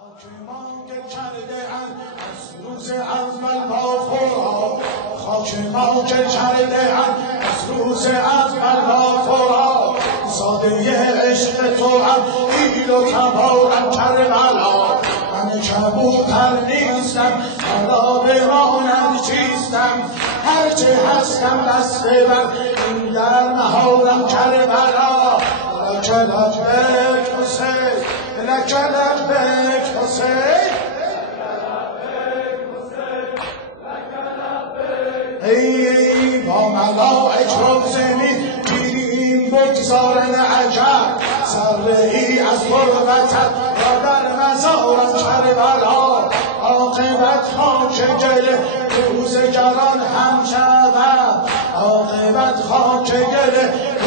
حاکمان که کرده اند از روز اول با فرا، حاکمان که کرده اند از روز اول با فرا، ساده عشق تو هم ایل و کبارم کربلا. من کبوتر نیستم حالا بمانم چیستم، هرچه هستم دسته بر این در مهارم کربلا. لک لبیک حسین، لک لبیک حسین، ای با ملائک رو زمین گیریم بگذارن عجب، سره ای از غربتت را در مزارم کربلا. عاقبت خاک گل روزگران هم شود، عاقبت خاک گل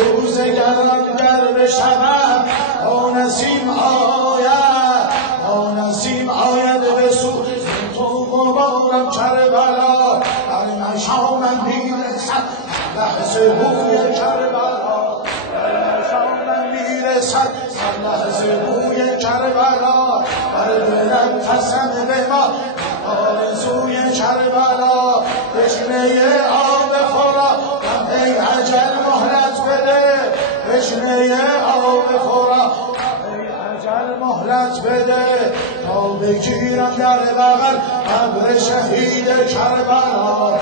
روزگران گر بشود. تا نسیم آید، تا نسیم آید به سوی تو غبارم کربلا. در مشامم میرسد لحظه بوی کربلا، در مشامم میرسد لحظه بوی کربلا. در دلم قسم به ما آرزوی کربلا. تشنه آب خورا ای اجل مهلت بده، تشنه آب خورا ای اجل مهلت بده. تا بگیرم در بغل قبر شهید کربلا.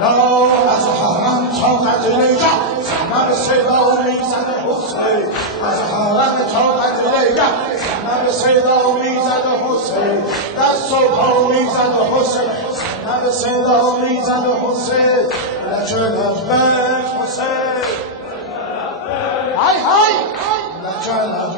لا از حرم تا قدریه زنب صدا میزد حسین، از حرم تا قدریه زنب صدا میزد حسین، دست و پا میزد حسین، زنب صدا میزد حسین. لک لبیک حسین، های های، لک لبیک